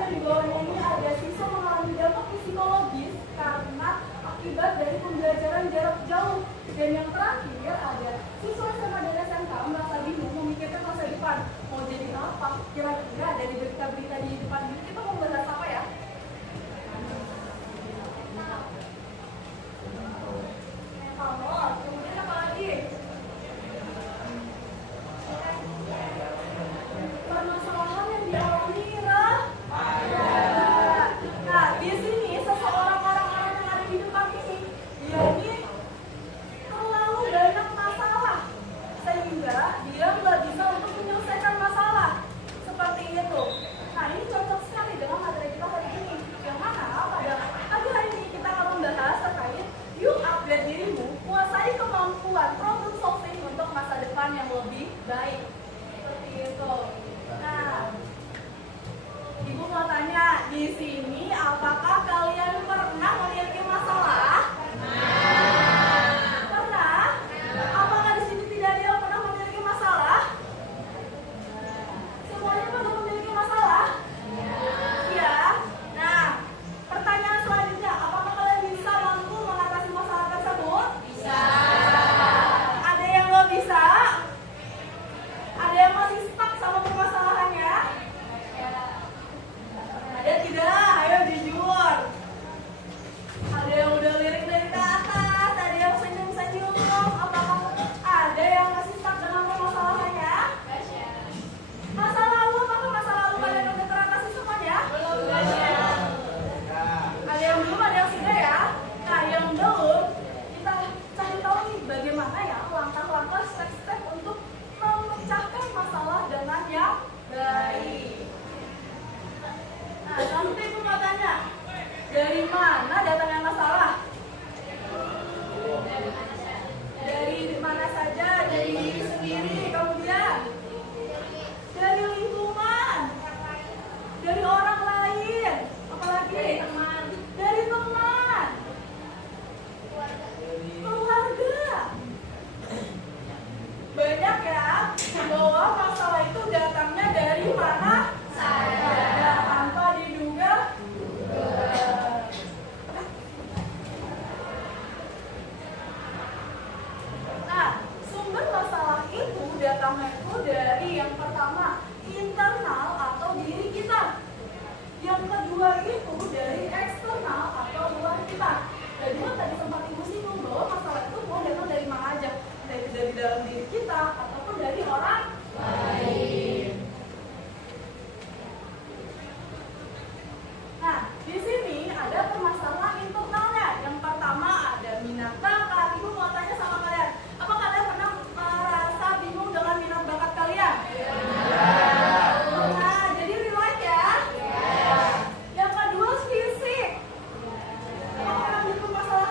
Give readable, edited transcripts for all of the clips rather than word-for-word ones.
yang di bawahnya ini ada siswa mengalami dampak psikologis karena akibat dari pembelajaran jarak jauh. Dan yang terakhir ada siswa SMA dan SMK merasa bingung memikirkan masa depan. Mau jadi apa? Kira-kira dari berita-berita di depan ini kita mau bahas apa ya? Kemudian apa lagi? Permasalahan yang dialami ada. Nah, di sini seseorang orang-orang yang ada di depan ini, dia ini terlalu banyak masalah sehingga dia nggak bisa untuk menyelesaikan masalah seperti itu. Nah, ini cocok sekali dengan materi kita hari ini, yang mana pada pagi hari ini kita akan membahas terkait yuk upgrade dirimu, kuasai kemampuan problem solving untuk masa depan yang lebih baik. Seperti itu. Nah, Ibu mau tanya, di sini apakah kalian pernah memiliki masalah? Pernah? Apakah di sini tidak ada yang pernah memiliki masalah? Semuanya pernah memiliki masalah? Iya. Nah, pertanyaan selanjutnya, apakah kalian bisa mampu mengatasi masalah tersebut? Bisa. Ada yang nggak bisa? Ada yang masih stuck sama permasalahannya? Ada tidak? Ayo jujur. Ada yang udah lirik dari ke atas, ada yang senyum-senyum. Apakah ada yang masih stuck dengan permasalahannya? Masa lalu, apakah masa lalu kalian udah teratasi semuanya? Belum. Ada yang belum, ada yang sudah ya? Nah, yang belum, kita cari tahu nih bagaimana ya langkah-langkah step-step untuk memecahkan masalah dengan yang baik. Nah, nanti Ibu mau tanya, dari mana datangnya masalah? Dari mana saja? Dari diri sendiri, kemudian dari lingkungan, dari orang lain, apalagi dari teman, keluarga. Banyak ya, bahwa masalah itu datangnya dari mana saja, tanpa diduga. Nah, sumber masalah itu datangnya itu dari yang pertama, internal atau diri kita. Yang kedua itu dari eksternal atau luar kita. Jadi tadi sempat Ibu singgung bahwa masalah itu mau datang dari mana aja, dari dalam diri kita ataupun dari orang lain. Nah, di sini ada permasalahan internalnya. Yang pertama ada minat bakat. Ibu mau tanya sama kalian, apa kalian pernah merasa bingung dengan minat bakat kalian? Nah, jadi relate ya? Yang kedua fisik. Apa orang itu masalah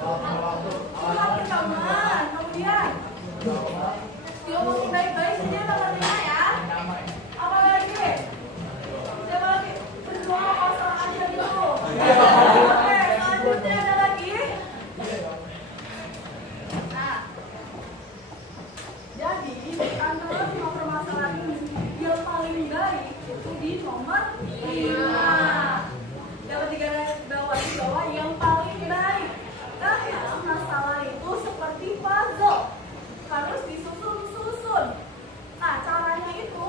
Ingat rekaman. Kemudian diomongin baik-baik saja sama Rina ya. Apa lagi? Siapa lagi? Berdoa pasal aja gitu. Oke, selanjutnya ada lagi. Nah, jadi di antara 5 permasalahan ini yang paling baik itu di nomor 5. Dapat digarisbawahi bahwa yang paling baik karena masalah itu seperti puzzle, harus disusun-susun. Nah, caranya itu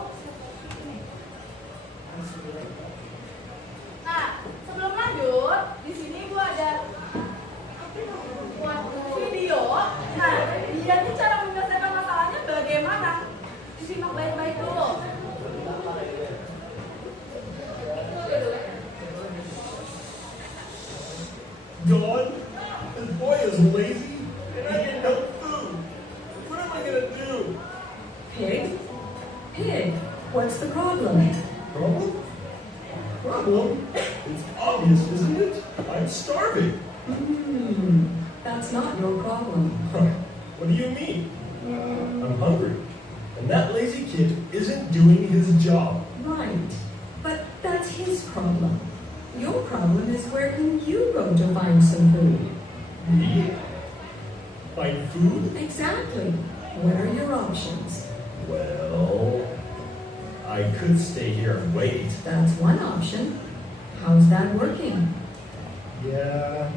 nah, sebelum lanjut, di sini gua ada video. Nah, dia ini cara menyelesaikan masalahnya bagaimana? Disimak baik-baik dulu. God, this boy is lazy and I get no food. What am I gonna do? Pig? Pig, what's the problem? Problem? Problem? It's obvious, isn't it? I'm starving. That's not your problem. What do you mean? I'm hungry. And that lazy kid isn't doing his job. Right, but that's his problem. Your problem is where can you go to find some food? Me? Find food? Exactly. What are your options? Well, I could stay here and wait. That's one option. How's that working? Yeah.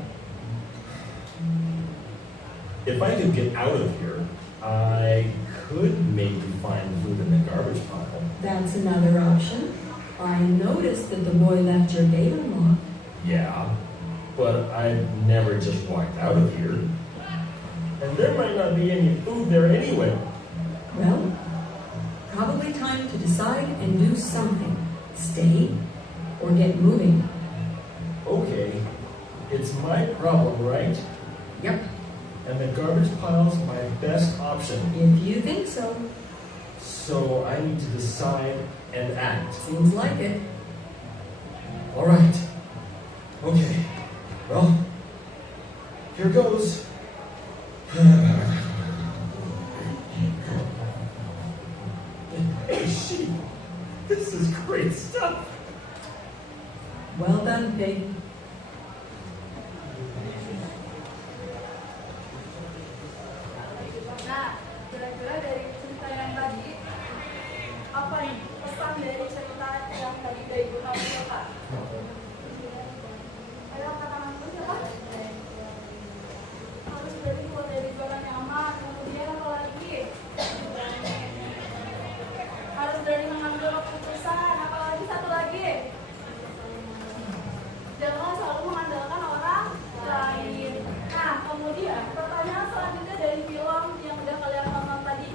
If I could get out of here, I could maybe find food in the garbage pile. That's another option. I noticed that the boy left your gate unlocked. Yeah, but I've never just walked out of here. And there might not be any food there anyway. Well, probably time to decide and do something. Stay or get moving. Okay, it's my problem, right? Yep, And the garbage pile's my best option. if you think so. So I need to decide and act. Seems like it. All right. Okay. Well, here goes. Hey, sheep. This is great stuff. Well done, Pig. Nah, kira-kira dari cerita yang tadi, apa nih pesan dari cerita yang tadi dari Bu Nadia, Pak? Ayo angkat tangan dulu siapa? Harus berarti keluar dari zona nyaman. Kemudian apa lagi? Harus berani mengambil keputusan. Apalagi satu lagi. Jangan selalu mengandalkan orang lain. Nah, kemudian pertanyaan selanjutnya dari film yang udah kalian tonton tadi.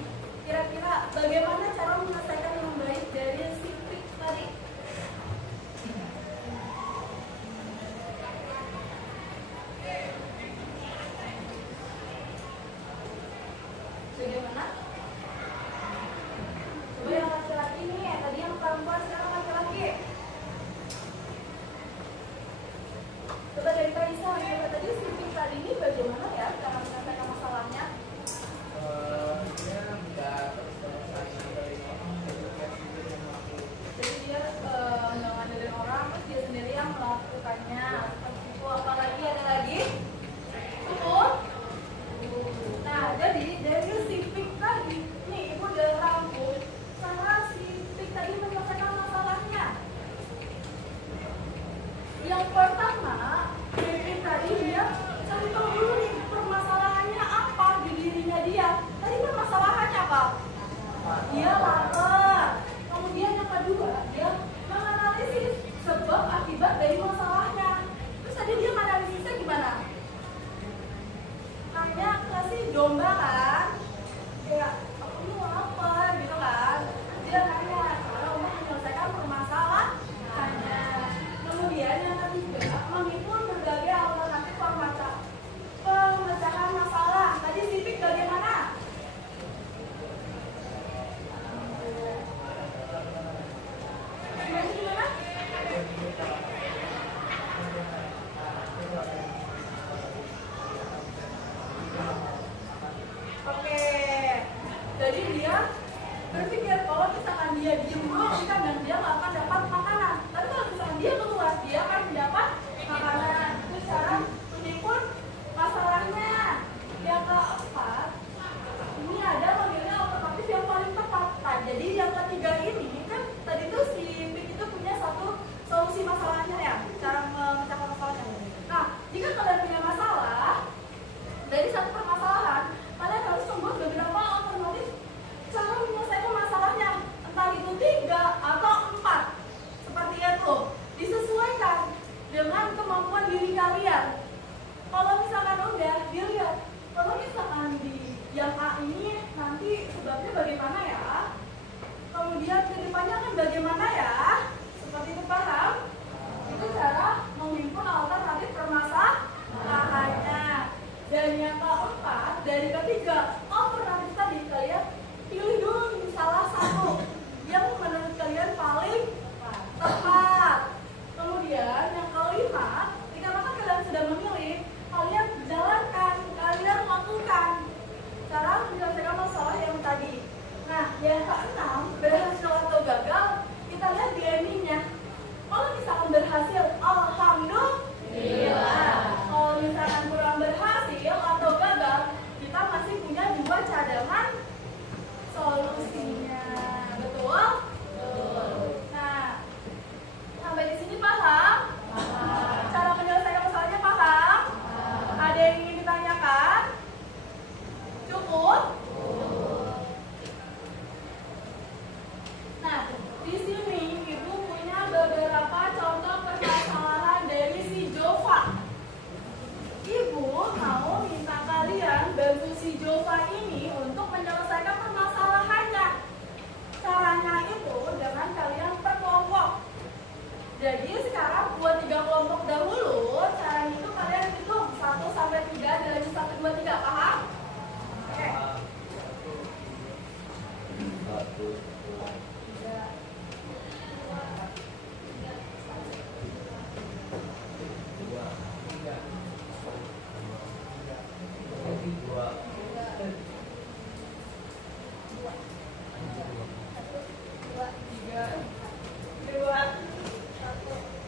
Kira-kira bagaimana cara menyelesaikan yang baik dari si Pig tadi? Bagaimana? Coba yang laki-laki nih, tadi yang perempuan sekarang laki-laki. Coba dari Pak Isa, coba tadi si Pig tadi ini bagaimana ya cara menyelesaikan masalahnya? Jadi dia nggak ngandelin orang, terus dia sendiri yang melakukannya. Seperti itu. Apalagi ada lagi? Betul? Nah, jadi dari si Pig tadi, nih ibu udah rangkum cara si Pig tadi menyelesaikan masalahnya. Yang pertama, Pig tadi dia cari tahu dulu nih permasalahannya apa di dirinya dia. Tadi permasalahannya apa? Dia lapar. Kemudian yang kedua, dia menganalisis sebab akibat dari masalahnya. Terus tadi dia menganalisisnya gimana? Tanya ke si domba kan, kayak aku ini lapar gitu kan. Dia nanya cara untuk menyelesaikan permasalahannya. Kemudian yang ketiga, menghimpun berbagai alternatif pemecahan masalah. Tadi si Pig bagaimana? Gimana? berpikir kalau misalkan dia diem dulu di kandang, dia nggak akan dapat makanan. Tapi kalau misalkan dia keluar, dia akan mendapat makanan. Itu cara menimbun masalahnya. Yang keempat, ini ada memilih alternatif yang paling tepat. Nah, jadi yang ketiga ini kan tadi tuh si Pik itu punya satu solusi masalahnya ya, cara memecahkan masalahnya. Nah, jika kalian punya masalah dari satu permasalahan, kalian harus membuat beberapa alternatif cara menyelesaikan masalahnya, entah itu 3 atau 4 seperti itu, disesuaikan dengan kemampuan diri kalian. Kalau misalkan udah dilihat, kalau misalkan di yang A ini nanti sebabnya bagaimana ya, kemudian kedepannya kan bagaimana ya, seperti itu, paham? Itu cara menghimpun alternatif permasalahannya. Dan yang keempat, dari ketiga alternatif tadi, kalian pilih dulu nih salah satu yang menurut kalian paling tepat. Kemudian yang kelima, dikarenakan kalian sudah memilih, kalian jalankan, kalian lakukan cara menyelesaikan masalah yang tadi. Nah, yang keenam, berhasil atau gagal, kita lihat di endingnya. Kalau misalkan berhasil, alhamdulillah. Kalau misalkan kurang berhasil atau gagal, kita masih punya 2 cadangan solusinya. Betul? Nah, sampai di sini paham? Cara menyelesaikan masalahnya paham? Ada yang ingin ditanyakan? Cukup? Nah, di sini Ibu punya beberapa contoh permasalahan dari si Jova. Ibu mau minta kalian bantu si Jova ini untuk menyelesaikan permasalahannya. Caranya itu dengan kalian per kelompok. Jadi sekarang buat 3 kelompok dahulu, caranya itu kalian hitung 1 sampai 3 dari 1, 2, 3, paham? Oke. 1, 2, 3, 2, 1.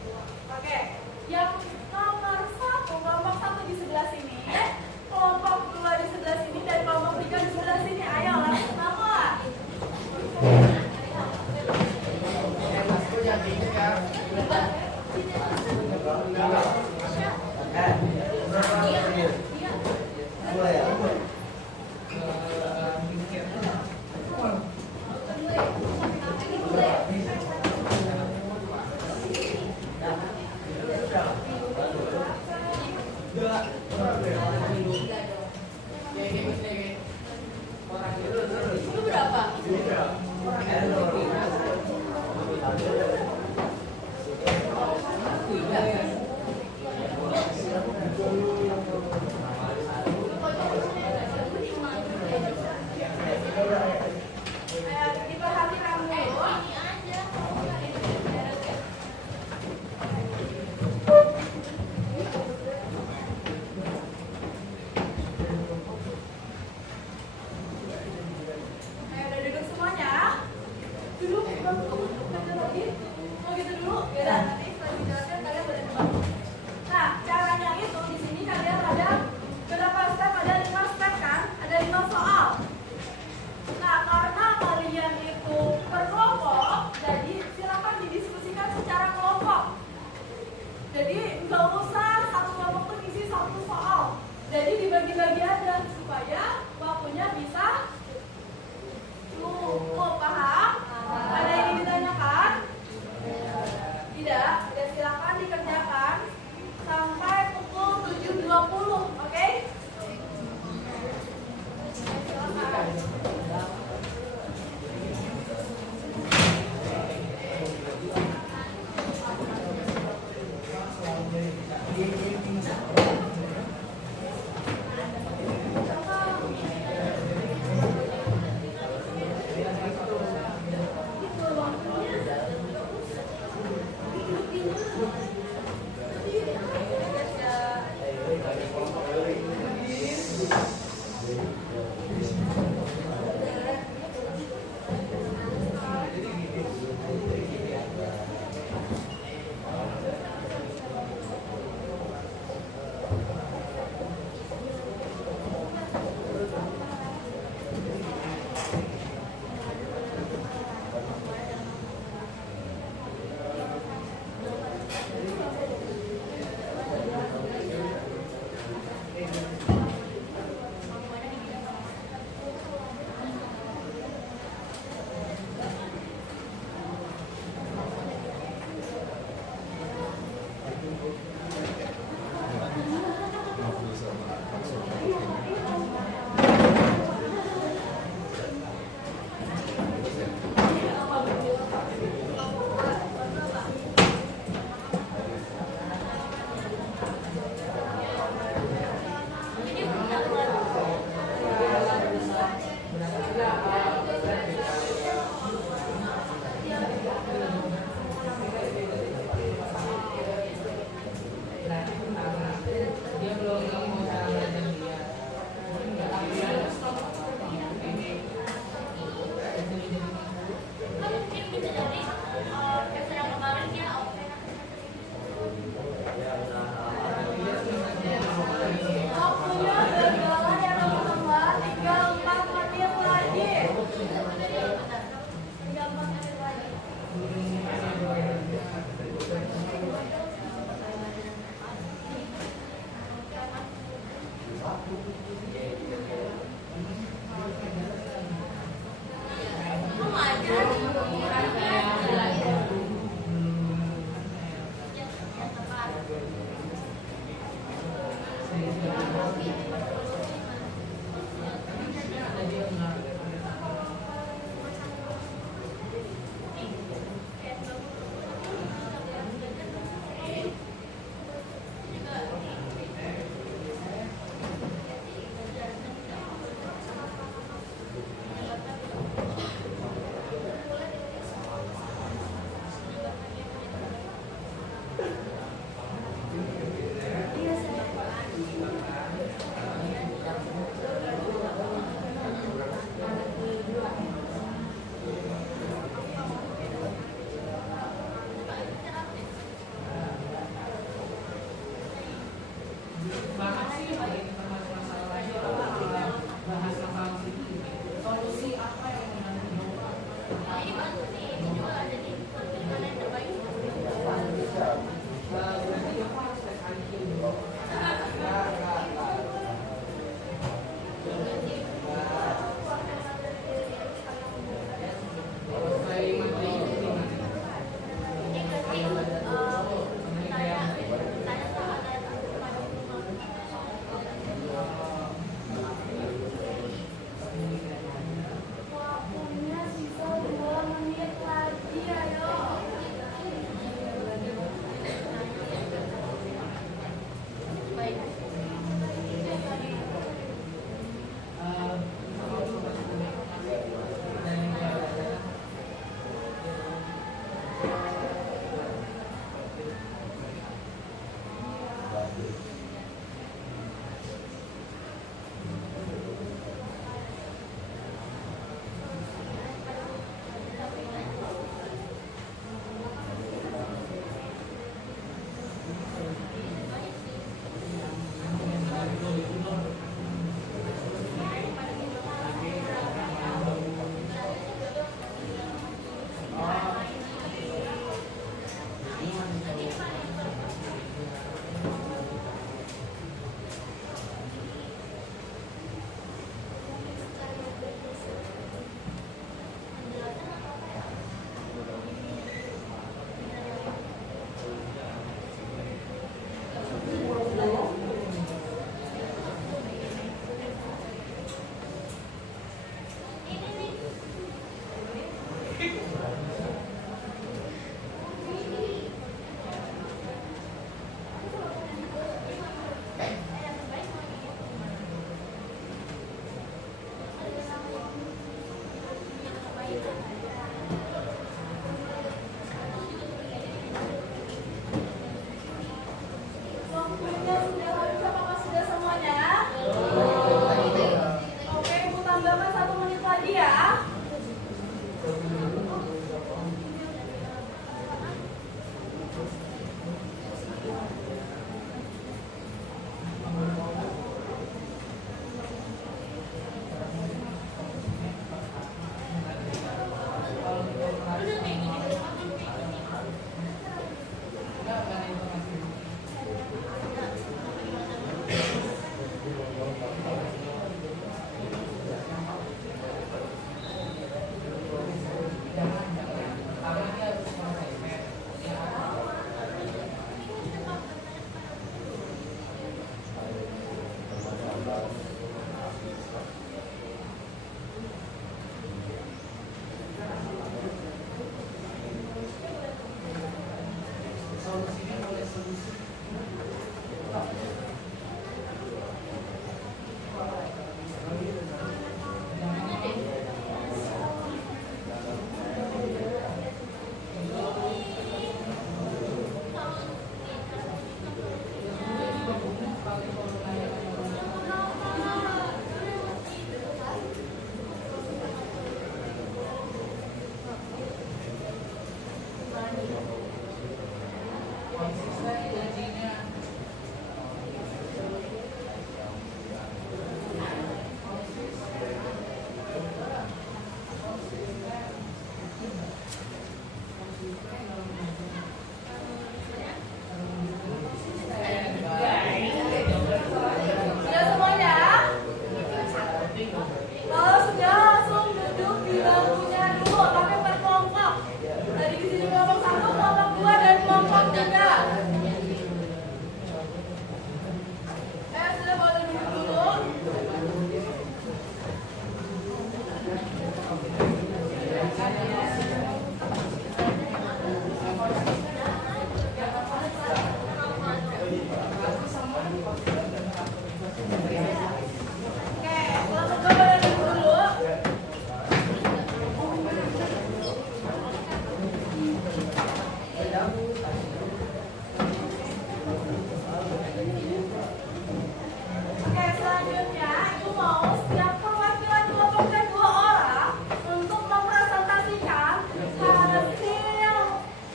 mau setiap perwakilan kelompoknya 2 orang untuk mempresentasikan hasil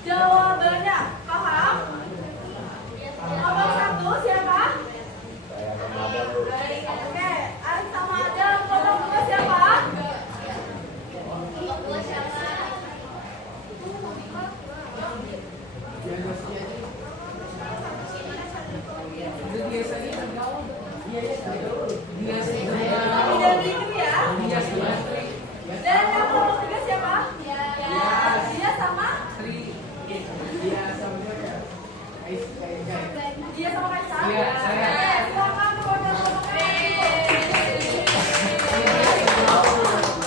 jawabannya. Paham? Nomor 1 siapa? Oke, Arik sama Adam. Kelompok 2 siapa? Tidak gitu ya. Dan yang kelompok 3 siapa? Dia sama? Dia sama Kaisar? Iya, saya. Oke, silakan kepada kelompoknya. Oke, kelompok 1 dulu.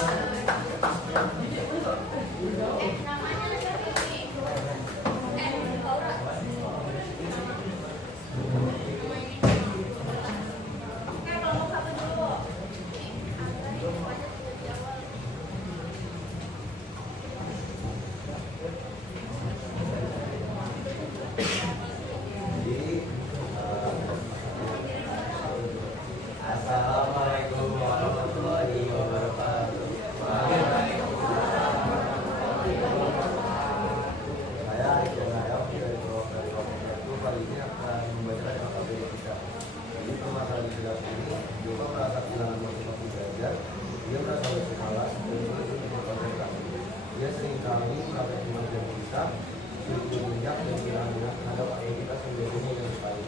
Assalamualaikum warahmatullahi wabarakatuh. Saya Arik Janayam dari kelompok 1. Kali ini akan membacakan materi kita. Jadi permasalahan di kelas ini, Joko merasa kehilangan motivasi belajar. Dia merasa bermalas dan sulit untuk berkonsentrasi. Dia seringkali merasa cemas dan gelisah, sulit berminyak dan kehilangan minat terhadap aktivitas yang biasanya ia sukai.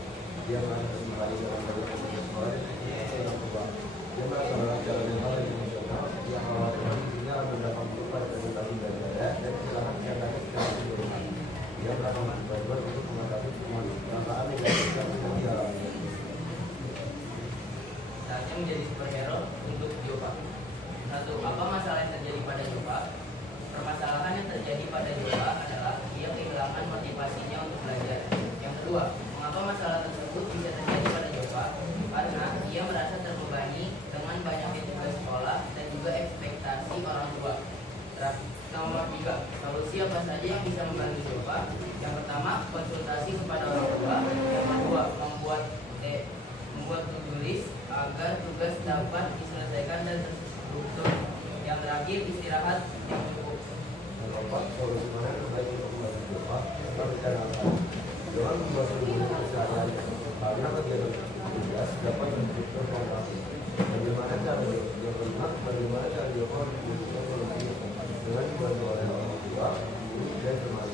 Dia merasa kembali dalam berbagai sekolah dan yang berubah. Dia merasa lelah secara mental dan emosional. Dia khawatir dirinya akan berdampak buruk pada presentasi belajarnya dan kehilangan keyakinannya secara keseluruhan. Dia merasa masih berbuat untuk mengatasi perasaan negatif yang sedang dialaminya. Saatnya menjadi superhero untuk Jova. 1. Apa masalah yang terjadi pada Jova? Permasalahan yang terjadi pada Jova adalah dia kehilangan motivasinya untuk belajar. Yang kedua, mengapa masalah tersebut bisa terjadi pada Jova? Karena ia merasa terbebani dengan banyaknya tugas sekolah dan juga ekspektasi orang tua. Nomor 3, solusi apa saja yang bisa membantu Jova? Yang pertama, konsultasi kepada orang tua. Yang kedua, membuat to-do list agar tugas dapat diselesaikan dan terstruktur. Yang terakhir, istirahat yang cukup. Yang keempat, solusi mana yang terbaik untuk membantu Jova? Kita rencanakan dengan membuat solusi kesehariannya. Karena kegiatan tugas dapat terstruktur dan rapi. Bagaimana cara Jova melihat bagaimana cara Jova membutuhkan solusi dengan dibantu oleh orang tua, guru, dan teman.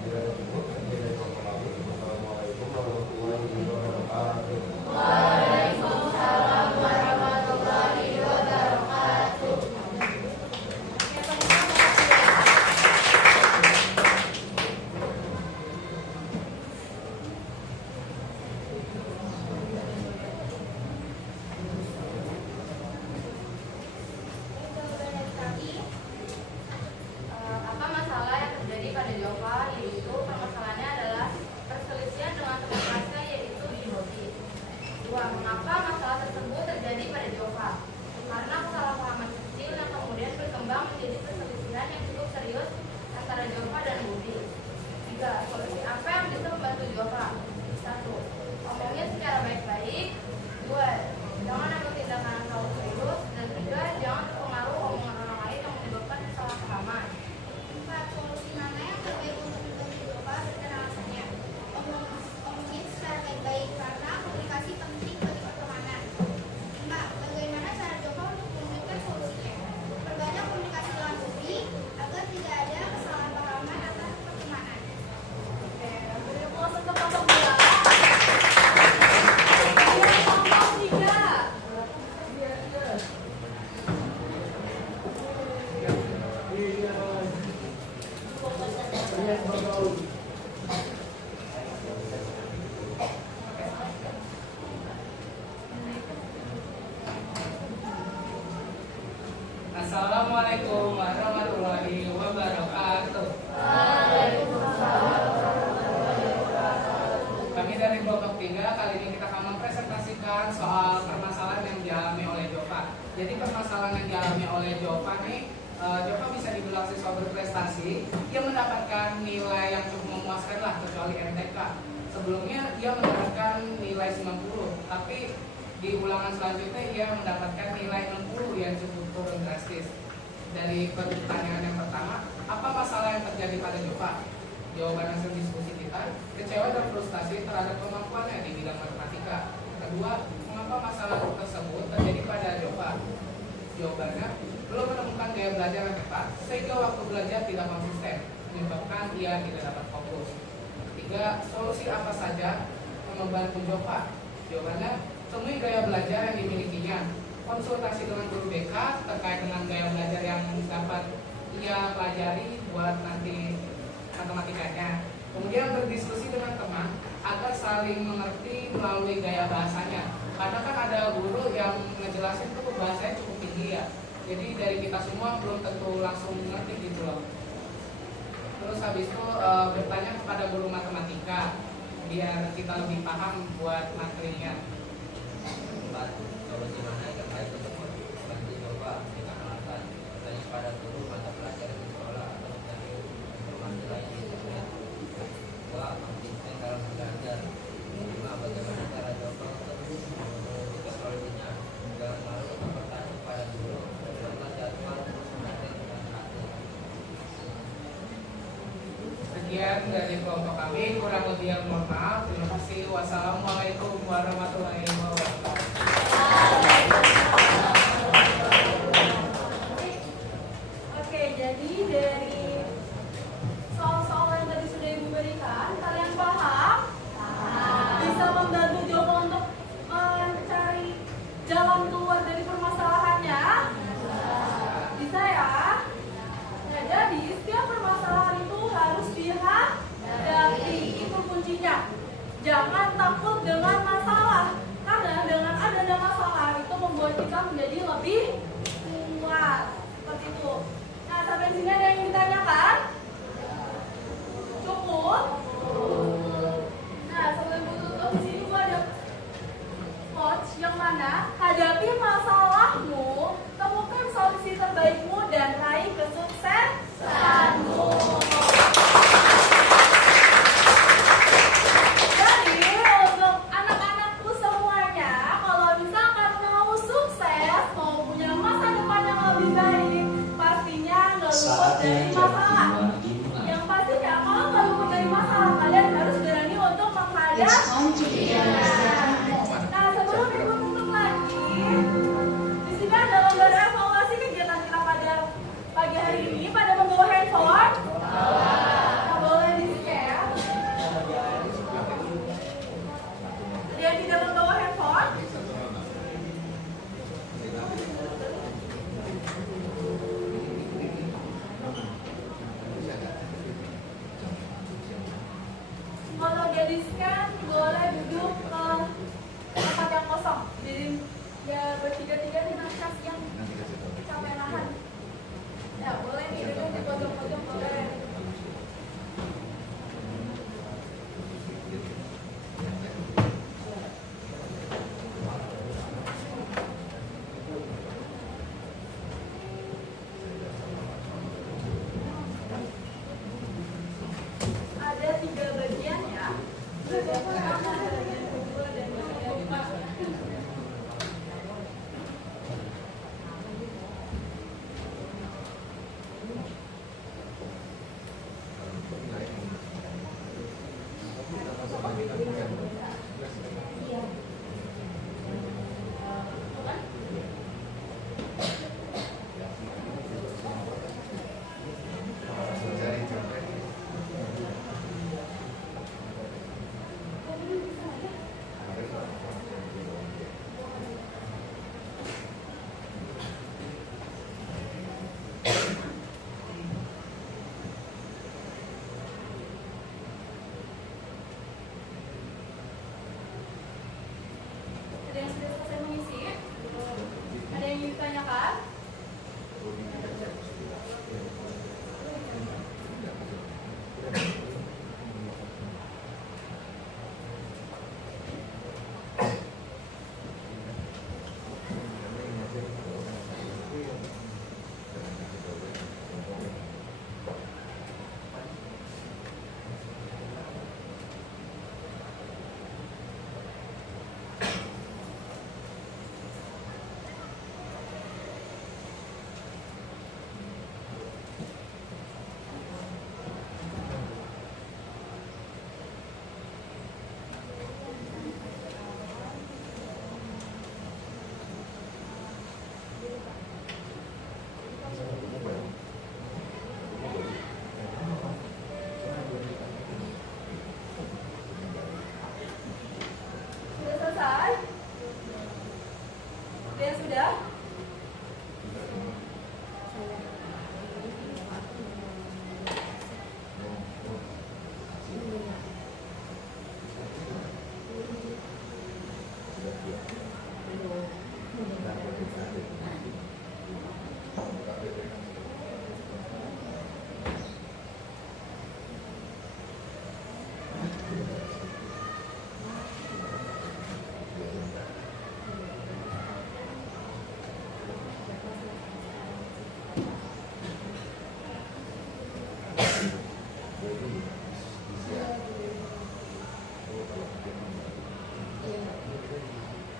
Jika ada cukup, sekian dari kelompok kami. Wassalamualaikum warahmatullahi wabarakatuh. Waalaikumsalam warahmatullahi wabarakatuh. Apa masalah yang terjadi pada Jova? Yaitu permasalahannya adalah perselisihan dengan teman kelasnya, yaitu di hobi. 2. Mengapa masalah tersebut terjadi pada Jova? Karena kesalahpahaman kecil yang kemudian berkembang menjadi perselisihan yang cukup serius antara Jova dan Budi. 3. Solusi apa yang bisa membantu Jova? 1. Omongnya secara baik-baik. 2. Jangan ambil tindakan yang terlalu serius. Dan 3. Jangan terpengaruh omongan orang lain yang menyebabkan kesalahpahaman. 4. Solusi mana yang terbaik untuk membantu Jova dan alasannya? Omongin secara baik-baik karena komunikasi penting bagi pertemanan. 5. Bagaimana cara Jova untuk mewujudkan solusinya? Perbanyak komunikasi dalam Budi agar tidak ada kesalahpahaman antar pertemanan. Oke, beri aplaus untuk kelompok 2. Yang kelompok 3. Assalamualaikum warahmatullahi wabarakatuh. Kami dari kelompok 3 kali ini kita akan mempresentasikan soal permasalahan yang dialami oleh Jova. Jadi permasalahan yang dialami oleh Jova nih, Jova bisa dibilang siswa berprestasi yang mendapatkan nilai yang cukup memuaskan lah, kecuali MTK. Sebelumnya dia mendapatkan nilai 90, tapi Di ulangan selanjutnya ia mendapatkan nilai 60 yang cukup turun drastis. Dari pertanyaan yang pertama, apa masalah yang terjadi pada Jova? Jawaban hasil diskusi kita, kecewa dan frustasi terhadap kemampuannya di bidang matematika. Kedua, mengapa masalah tersebut terjadi pada Jova? Jawabannya, belum menemukan gaya belajar yang tepat sehingga waktu belajar tidak konsisten, menyebabkan ia tidak dapat fokus. Ketiga, solusi apa saja yang membantu Jova? Jawabannya, temui gaya belajar yang dimilikinya, konsultasi dengan guru BK terkait dengan gaya belajar yang dapat ia pelajari buat nanti matematikanya. Kemudian berdiskusi dengan teman agar saling mengerti melalui gaya bahasanya. Karena kan ada guru yang ngejelasin tuh bahasanya cukup tinggi ya. Jadi dari kita semua belum tentu langsung mengerti gitu loh. Terus habis itu bertanya kepada guru matematika biar kita lebih paham buat materinya. Solusi mana yang terbaik untuk membantu Jova dengan alasan bertanya pada guru mata pelajaran di sekolah atau mencari informasi lain di internet. 2. Konsisten dalam belajar. 5. Bagaimana cara Jova untuk mewujudkan solusinya? Jangan selalu bertanya kepada guru, buatlah jadwal materi dengan teratur. Sekian dari kelompok kami, kurang lebih yang mohon maaf. Terima kasih. Wassalamualaikum warahmatullahi wabarakatuh. Oke, jadi dari soal-soal yang tadi sudah Ibu berikan, kalian paham? Bisa membantu Jova untuk mencari jalan keluar dari permasalahannya? Bisa ya? Nah, jadi setiap permasalahan itu harus dihadapi, itu kuncinya. Jangan takut dengan masalah, karena dengan adanya masalah itu membuat kita menjadi lebih kuat. Seperti itu. Nah, sampai sini ada yang ditanyakan? Cukup? Nah, sebelum tutup, di sini gua ada coach yang mana hadapi masalahmu, temukan solusi terbaikmu dan raih kesuksesanmu. Jadi untuk anak-anakku semuanya, kalau misalkan mau sukses, mau punya masa depan yang lebih baik, pastinya nggak luput dari masalah. Yang pastinya kalau nggak luput dari masalah, kalian harus berani untuk menghadapinya. Nah, sebelum Ibu tutup lagi, di sini ada lembar evaluasi kegiatan kita pada pagi hari ini pada membawa handphone. Ada yang sudah?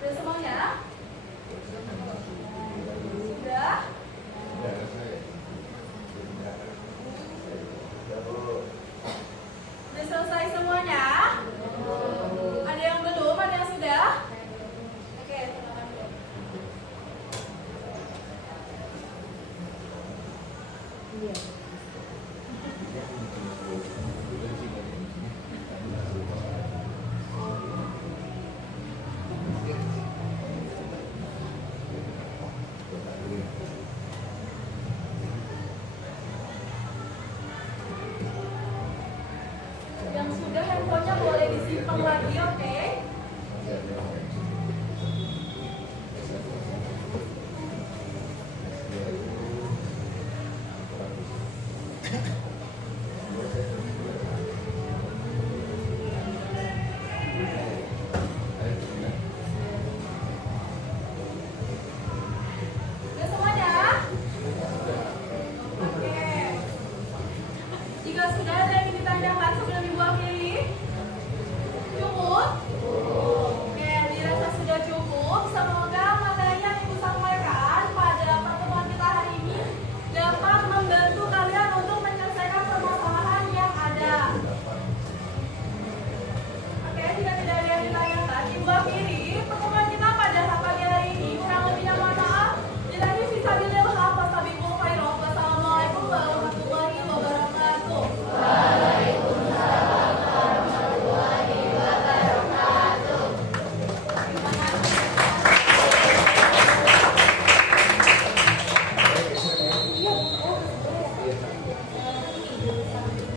Sudah semuanya? Sudah? Sudah selesai semuanya? Ada yang belum? Ada yang sudah? Oke, silakan dulu. Iya.